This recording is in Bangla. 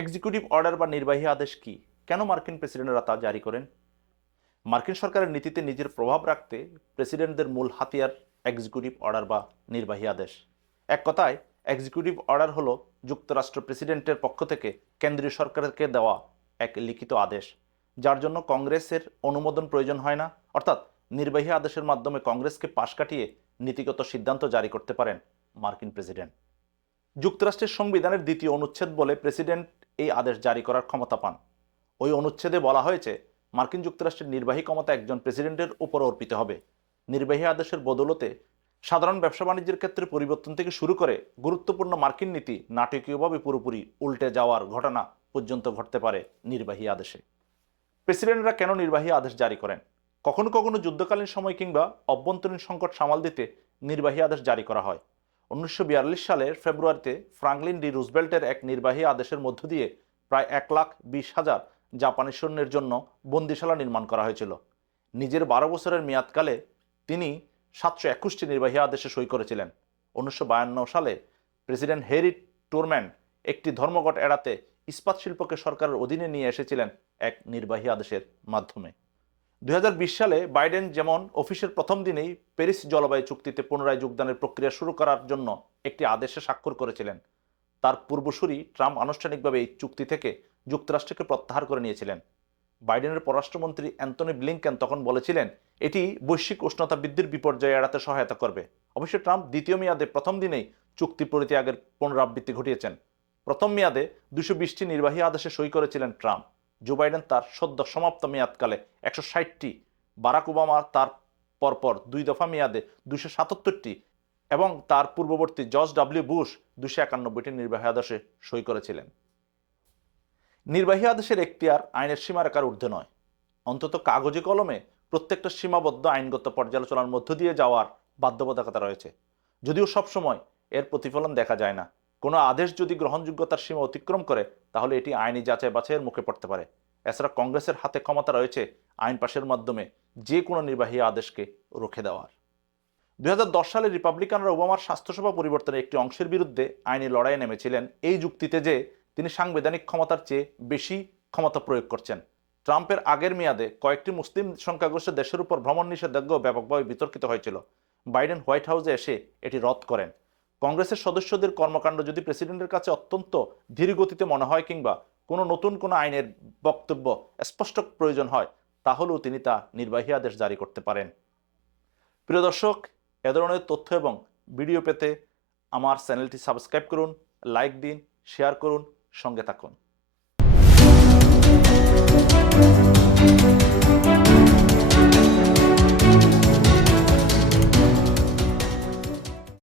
এক্সিকিউটিভ অর্ডার বা নির্বাহী আদেশ কি? কেন মার্কিন প্রেসিডেন্টরা তা জারি করেন? মার্কিন সরকারের নীতিতে নিজের প্রভাব রাখতে প্রেসিডেন্টদের মূল হাতিয়ার এক্সিকিউটিভ অর্ডার বা নির্বাহী আদেশ। এক কথায় এক্সিকিউটিভ অর্ডার হলো যুক্তরাষ্ট্র প্রেসিডেন্টের পক্ষ থেকে কেন্দ্রীয় সরকারকে দেওয়া এক লিখিত আদেশ, যার জন্য কংগ্রেসের অনুমোদন প্রয়োজন হয় না। অর্থাৎ নির্বাহী আদেশের মাধ্যমে কংগ্রেসকে পাশ কাটিয়ে নীতিগত সিদ্ধান্ত জারি করতে পারেন মার্কিন প্রেসিডেন্ট। যুক্তরাষ্ট্রের সংবিধানের দ্বিতীয় অনুচ্ছেদ বলে প্রেসিডেন্ট এই আদেশ জারি করার ক্ষমতা পান। ওই অনুচ্ছেদে বলা হয়েছে, মার্কিন যুক্তরাষ্ট্রের নির্বাহী ক্ষমতা একজন প্রেসিডেন্টের উপর অর্পিত হবে। নির্বাহী আদেশের বদলতে সাধারণ ব্যবসা বাণিজ্যের ক্ষেত্রে পরিবর্তন থেকে শুরু করে গুরুত্বপূর্ণ মার্কিন নীতি নাটকীয়ভাবে পুরোপুরি উল্টে যাওয়ার ঘটনা পর্যন্ত ঘটতে পারে নির্বাহী আদেশে। প্রেসিডেন্টরা কেন নির্বাহী আদেশ জারি করেন? কখনো কখনো যুদ্ধকালীন সময় কিংবা অভ্যন্তরীণ সংকট সামাল দিতে নির্বাহী আদেশ জারি করা হয়। উনিশশো বিয়াল্লিশ সালের ফেব্রুয়ারিতে ফ্রাঙ্কলিন ডি রুজবেল্টের এক নির্বাহী আদেশের মধ্য দিয়ে প্রায় এক লাখ বিশ হাজার জাপানি সৈন্যের জন্য বন্দিশালা নির্মাণ করা হয়েছিল। নিজের বারো বছরের মেয়াদকালে তিনি সাতশো একুশটি নির্বাহী আদেশে সই করেছিলেন। উনিশশো বায়ান্ন সালে প্রেসিডেন্ট হেরি টুরম্যান একটি ধর্মঘট এড়াতে ইস্পাত শিল্পকে সরকারের অধীনে নিয়ে এসেছিলেন এক নির্বাহী আদেশের মাধ্যমে। দুই হাজার বিশ সালে বাইডেন যেমন অফিসের প্রথম দিনেই প্যারিস জলবায়ু চুক্তিতে পুনরায় যোগদানের প্রক্রিয়া শুরু করার জন্য একটি আদেশে স্বাক্ষর করেছিলেন। তার পূর্বসূরি ট্রাম্প আনুষ্ঠানিকভাবে এই চুক্তি থেকে যুক্তরাষ্ট্রকে প্রত্যাহার করে নিয়েছিলেন। বাইডেনের পররাষ্ট্রমন্ত্রী অ্যান্টনি ব্লিংকেন তখন বলেছিলেন, এটি বৈশ্বিক উষ্ণতা বৃদ্ধির বিপর্যয় এড়াতে সহায়তা করবে। অবশ্য ট্রাম্প দ্বিতীয় মেয়াদে প্রথম দিনেই চুক্তি পরিত্যাগের পুনরাবৃত্তি ঘটিয়েছেন। প্রথম মেয়াদে দুশো বিশটি নির্বাহী আদেশে সই করেছিলেন ট্রাম্প। জো বাইডেন তার সদ্য সমাপ্ত মেয়াদকালে একশো ষাটটি বারাক ওবামা তার পরপর দুই দফা মেয়াদে দুশো সাতাত্তরটি এবং তার পূর্ববর্তী জর্জ ডাব্লিউ বুশ দুশো একানব্বইটি নির্বাহী আদেশে সই করেছিলেন। নির্বাহী আদেশের এখতিয়ার আইনের সীমারেখার ঊর্ধ্বে নয়। অন্তত কাগজে কলমে প্রত্যেকটা সীমাবদ্ধ আইনগত পর্যালোচনার মধ্য দিয়ে যাওয়ার বাধ্যবাধকতা রয়েছে। যদিও সবসময় এর প্রতিফলন দেখা যায় না। কোনো আদেশ যদি গ্রহণযোগ্যতার সীমা অতিক্রম করে, তাহলে এটি আইনি যাচাই বাছাইয়ের মুখে পড়তে পারে। এছাড়া কংগ্রেসের হাতে ক্ষমতা রয়েছে আইন পাশের মাধ্যমে যে কোনো নির্বাহী আদেশকে রুখে দেওয়ার। দুই হাজার দশ সালে রিপাবলিকানরা ওবামার স্বাস্থ্যসেবা পরিবর্তনের একটি অংশের বিরুদ্ধে আইনি লড়াইয়ে নেমেছিলেন। এই যুক্তিতে যে তিনি সাংবিধানিক ক্ষমতার চেয়ে বেশি ক্ষমতা প্রয়োগ করছেন। ট্রাম্পের আগের মেয়াদে কয়েকটি মুসলিম সংখ্যাগরিষ্ঠ দেশের উপর ভ্রমণ নিষেধাজ্ঞা ব্যাপকভাবে বিতর্কিত হয়েছিল। বাইডেন হোয়াইট হাউসে এসে এটি রদ করেন। কংগ্রেসের সদস্যদের কর্মকাণ্ড যদি প্রেসিডেন্টের কাছে অত্যন্ত ধীরগতিতে মনে হয় কিংবা কোনো নতুন কোনো আইনের বক্তব্য স্পষ্ট প্রয়োজন হয়, তাহলেও তিনি তা নির্বাহী আদেশ জারি করতে পারেন। প্রিয় দর্শক, এ ধরনের তথ্য এবং ভিডিও পেতে আমার চ্যানেলটি সাবস্ক্রাইব করুন, লাইক দিন, শেয়ার করুন, সঙ্গে থাকুন।